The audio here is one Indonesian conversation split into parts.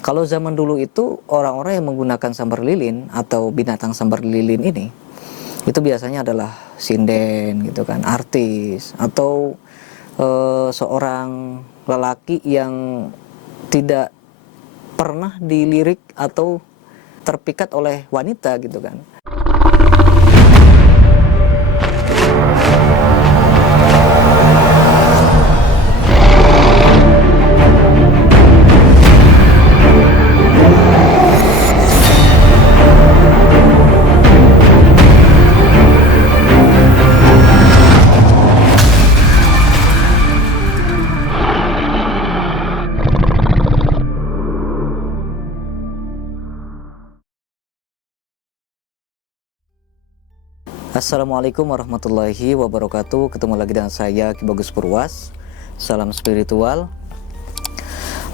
Kalau zaman dulu itu orang-orang yang menggunakan sambar lilin atau binatang sambar lilin ini itu biasanya adalah sinden gitu kan, artis atau seorang lelaki yang tidak pernah dilirik atau terpikat oleh wanita gitu kan. Assalamualaikum warahmatullahi wabarakatuh. Ketemu lagi dengan saya Ki Bagus Purwas. Salam spiritual.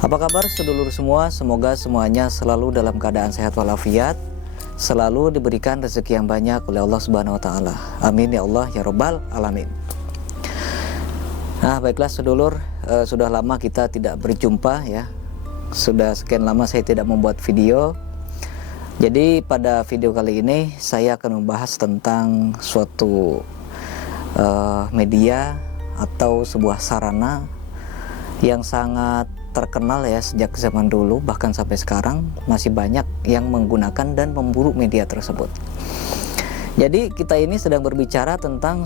Apa kabar sedulur semua? Semoga semuanya selalu dalam keadaan sehat walafiat, selalu diberikan rezeki yang banyak oleh Allah Subhanahu wa taala. Amin ya Allah ya rabbal alamin. Nah, baiklah sedulur, sudah lama kita tidak berjumpa ya. Sudah sekian lama saya tidak membuat video. Jadi pada video kali ini saya akan membahas tentang suatu media atau sebuah sarana yang sangat terkenal ya sejak zaman dulu, bahkan sampai sekarang masih banyak yang menggunakan dan memburu media tersebut. Jadi kita ini sedang berbicara tentang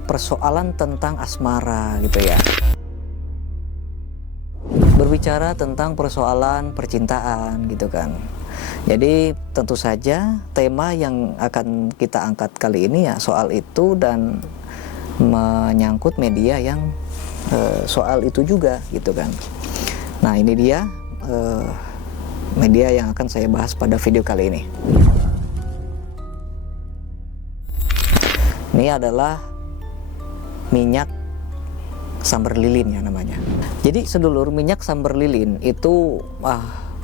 persoalan tentang asmara gitu ya. Berbicara tentang persoalan percintaan gitu kan. Jadi tentu saja tema yang akan kita angkat kali ini ya soal itu, dan menyangkut media yang soal itu juga gitu kan. Nah ini dia media yang akan saya bahas pada video kali ini. Ini adalah minyak sambar lilin ya namanya. Jadi sedulur, minyak sambar lilin itu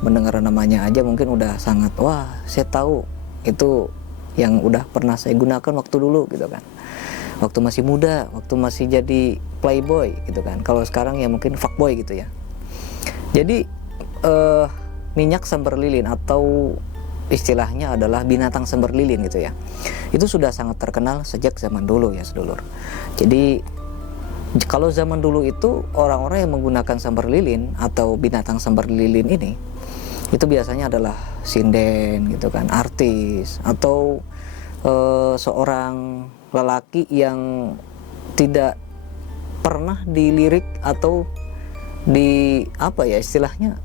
mendengar namanya aja mungkin udah sangat wah, saya tahu itu yang udah pernah saya gunakan waktu dulu gitu kan, waktu masih muda, waktu masih jadi playboy gitu kan. Kalau sekarang ya mungkin fuckboy gitu ya. Jadi minyak sambar lilin atau istilahnya adalah binatang sambar lilin gitu ya, itu sudah sangat terkenal sejak zaman dulu ya sedulur. Jadi kalau zaman dulu itu orang-orang yang menggunakan sambar lilin atau binatang sambar lilin ini itu biasanya adalah sinden gitu kan, artis atau seorang lelaki yang tidak pernah dilirik atau istilahnya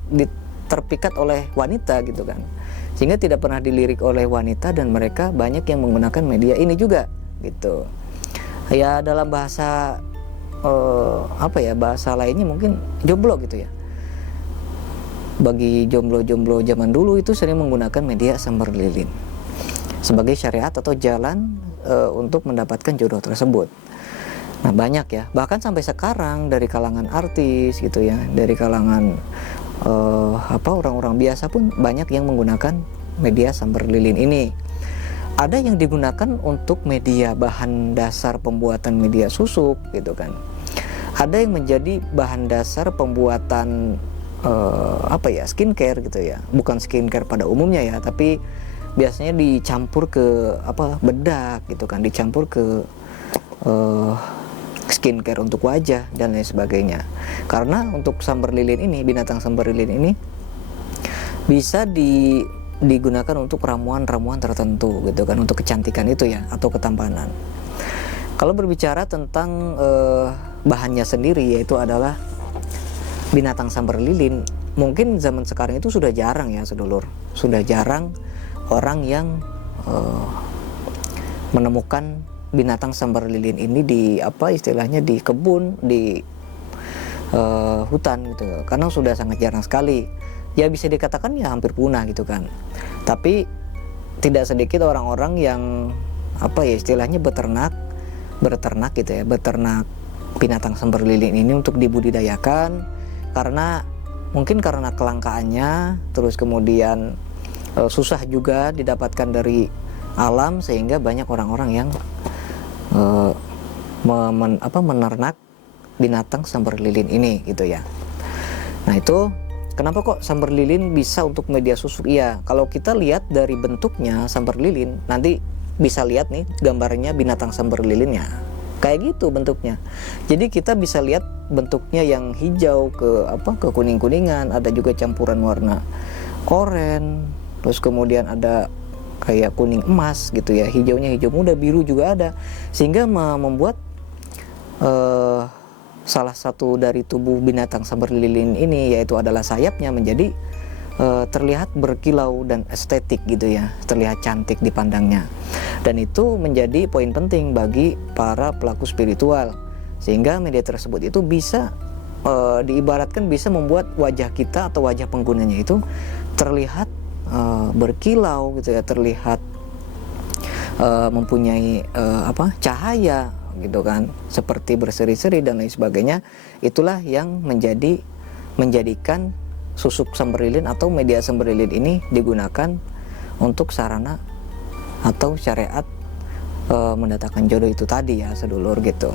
terpikat oleh wanita gitu kan, sehingga tidak pernah dilirik oleh wanita, dan mereka banyak yang menggunakan media ini juga gitu ya. Dalam bahasa bahasa lainnya mungkin jomblo gitu ya. Bagi jomblo-jomblo zaman dulu itu sering menggunakan media sambar lilin sebagai syariat atau jalan untuk mendapatkan jodoh tersebut. Nah banyak ya, bahkan sampai sekarang dari kalangan artis gitu ya, dari kalangan orang-orang biasa pun banyak yang menggunakan media sambar lilin ini. Ada yang digunakan untuk media bahan dasar pembuatan media susuk gitu kan. Ada yang menjadi bahan dasar pembuatan skincare gitu ya. Bukan skincare pada umumnya ya, tapi biasanya dicampur ke bedak gitu kan, dicampur ke skincare untuk wajah dan lain sebagainya. Karena untuk sambar lilin ini, binatang sambar lilin ini bisa digunakan untuk ramuan-ramuan tertentu gitu kan, untuk kecantikan itu ya, atau ketampanan. Kalau berbicara tentang bahannya sendiri, yaitu adalah binatang sambar lilin, mungkin zaman sekarang itu sudah jarang ya sedulur, sudah jarang orang yang menemukan binatang sambar lilin ini di di kebun, di hutan gitu, karena sudah sangat jarang sekali ya, bisa dikatakan ya hampir punah gitu kan. Tapi tidak sedikit orang-orang yang istilahnya beternak gitu ya, beternak binatang sambar lilin ini untuk dibudidayakan, karena mungkin karena kelangkaannya, terus kemudian susah juga didapatkan dari alam, sehingga banyak orang-orang yang menernak binatang sambar lilin ini gitu ya. Nah itu kenapa kok sambar lilin bisa untuk media susuk? Iya, kalau kita lihat dari bentuknya sambar lilin, nanti bisa lihat nih gambarnya binatang sambar lilinnya. Kayak gitu bentuknya. Jadi kita bisa lihat bentuknya yang hijau ke kuning-kuningan, ada juga campuran warna oranye, terus kemudian ada kayak kuning emas gitu ya, hijaunya hijau muda, biru juga ada, sehingga membuat salah satu dari tubuh binatang sambar lilin ini, yaitu adalah sayapnya, menjadi terlihat berkilau dan estetik gitu ya, terlihat cantik dipandangnya. Dan itu menjadi poin penting bagi para pelaku spiritual, sehingga media tersebut itu bisa diibaratkan bisa membuat wajah kita atau wajah penggunanya itu terlihat berkilau gitu ya, terlihat mempunyai cahaya gitu kan, seperti berseri-seri dan lain sebagainya. Itulah yang menjadikan susuk sambar lilin atau media sambar lilin ini digunakan untuk sarana atau syariat mendatangkan jodoh itu tadi ya sedulur gitu.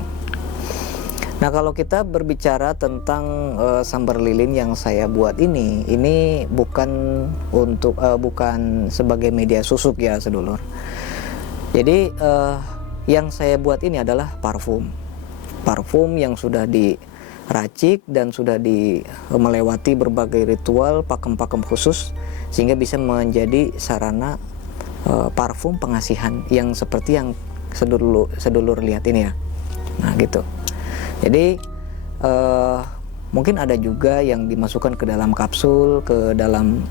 Nah, kalau kita berbicara tentang sambar lilin yang saya buat ini bukan untuk bukan sebagai media susuk ya sedulur. Jadi yang saya buat ini adalah parfum yang sudah diracik dan sudah melewati berbagai ritual, pakem-pakem khusus, sehingga bisa menjadi sarana parfum pengasihan yang seperti yang sedulur lihat ini ya. Nah gitu. Jadi mungkin ada juga yang dimasukkan ke dalam kapsul, ke dalam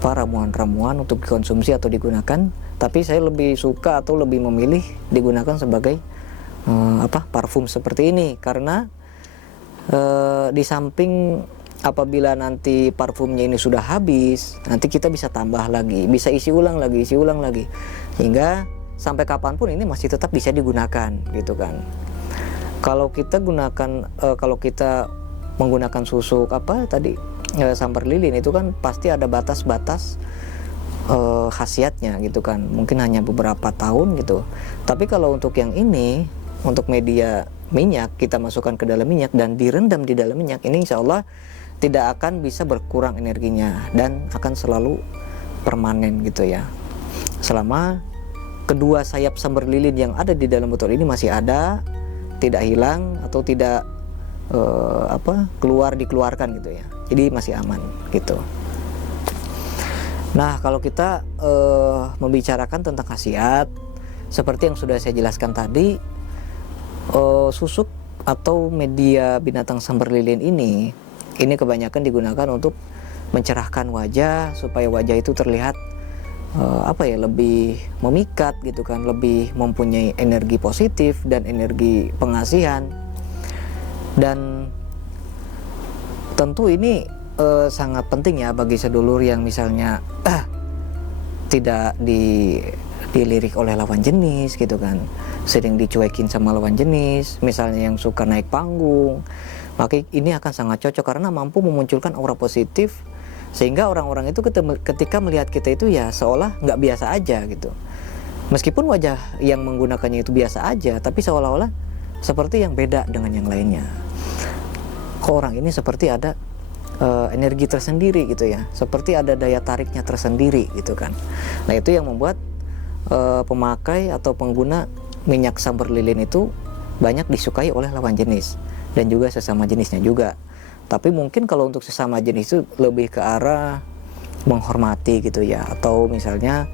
ramuan-ramuan untuk dikonsumsi atau digunakan, tapi saya lebih suka atau lebih memilih digunakan sebagai parfum seperti ini, karena di samping apabila nanti parfumnya ini sudah habis, nanti kita bisa tambah lagi, bisa isi ulang lagi, sehingga sampai kapanpun ini masih tetap bisa digunakan gitu kan. Kalau kita menggunakan susuk sambar lilin itu kan pasti ada batas-batas khasiatnya gitu kan, mungkin hanya beberapa tahun gitu. Tapi kalau untuk yang ini, untuk media minyak, kita masukkan ke dalam minyak dan direndam di dalam minyak, ini insya Allah tidak akan bisa berkurang energinya dan akan selalu permanen gitu ya, selama kedua sayap sambar lilin yang ada di dalam botol ini masih ada, tidak hilang atau tidak dikeluarkan gitu ya. Jadi masih aman gitu. Nah, kalau kita membicarakan tentang khasiat, seperti yang sudah saya jelaskan tadi, susuk atau media binatang sambar lilin ini kebanyakan digunakan untuk mencerahkan wajah, supaya wajah itu terlihat lebih memikat gitu kan, lebih mempunyai energi positif dan energi pengasihan. Dan tentu ini sangat penting ya bagi sedulur yang misalnya tidak dilirik oleh lawan jenis gitu kan, sering dicuekin sama lawan jenis, misalnya yang suka naik panggung, maka ini akan sangat cocok karena mampu memunculkan aura positif, sehingga orang-orang itu ketika melihat kita itu ya seolah nggak biasa aja gitu. Meskipun wajah yang menggunakannya itu biasa aja, tapi seolah-olah seperti yang beda dengan yang lainnya. Kok orang ini seperti ada energi tersendiri gitu ya, seperti ada daya tariknya tersendiri gitu kan. Nah, itu yang membuat pemakai atau pengguna minyak sambar lilin itu banyak disukai oleh lawan jenis dan juga sesama jenisnya juga. Tapi mungkin kalau untuk sesama jenis itu lebih ke arah menghormati gitu ya, atau misalnya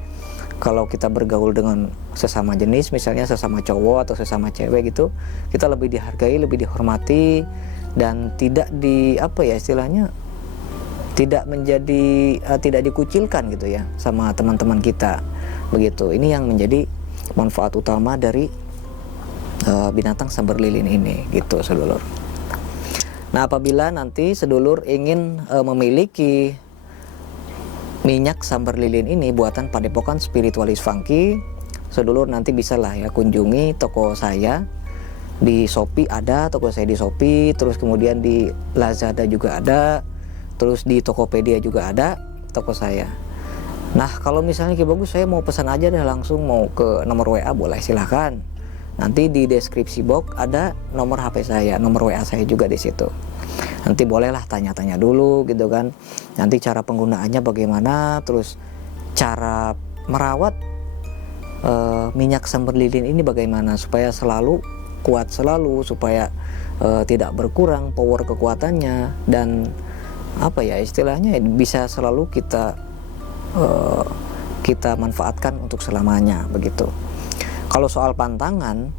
kalau kita bergaul dengan sesama jenis, misalnya sesama cowok atau sesama cewek gitu, kita lebih dihargai, lebih dihormati, dan tidak istilahnya tidak dikucilkan gitu ya sama teman-teman kita begitu. Ini yang menjadi manfaat utama dari binatang sambar lilin ini gitu sedulur. Nah, apabila nanti sedulur ingin memiliki minyak sambar lilin ini buatan Padepokan Spiritualis Funky, sedulur nanti bisa lah ya kunjungi toko saya di Shopee, ada toko saya di Shopee, terus kemudian di Lazada juga ada, terus di Tokopedia juga ada toko saya. Nah, kalau misalnya bagus saya mau pesan aja deh langsung, mau ke nomor WA boleh, silahkan. Nanti di deskripsi box ada nomor HP saya, nomor WA saya juga di situ. nanti bolehlah tanya-tanya dulu gitu kan, nanti cara penggunaannya bagaimana, terus cara merawat minyak sumber lilin ini bagaimana supaya selalu kuat selalu, supaya tidak berkurang power kekuatannya, dan apa ya istilahnya, bisa selalu kita manfaatkan untuk selamanya begitu. Kalau soal pantangan,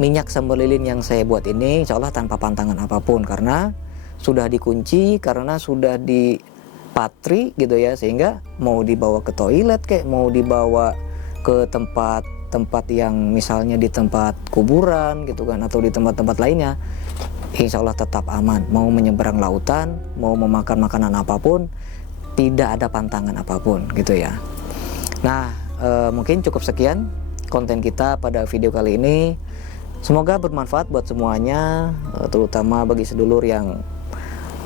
minyak sumber lilin yang saya buat ini insya Allah tanpa pantangan apapun, karena sudah dikunci, karena sudah dipatri gitu ya, sehingga mau dibawa ke toilet kayak mau dibawa ke tempat yang misalnya di tempat kuburan gitu kan, atau di tempat-tempat lainnya, insya Allah tetap aman. Mau menyeberang lautan, mau memakan makanan apapun, tidak ada pantangan apapun gitu ya. Nah, mungkin cukup sekian konten kita pada video kali ini. Semoga bermanfaat buat semuanya, terutama bagi sedulur yang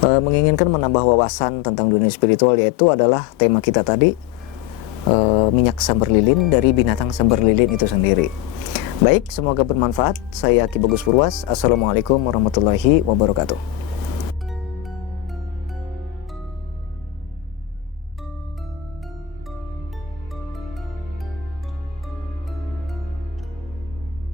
menginginkan menambah wawasan tentang dunia spiritual, yaitu adalah tema kita tadi, minyak sumber lilin dari binatang sumber lilin itu sendiri. Baik, semoga bermanfaat. Saya Ki Bagus Purwas. Assalamualaikum warahmatullahi wabarakatuh.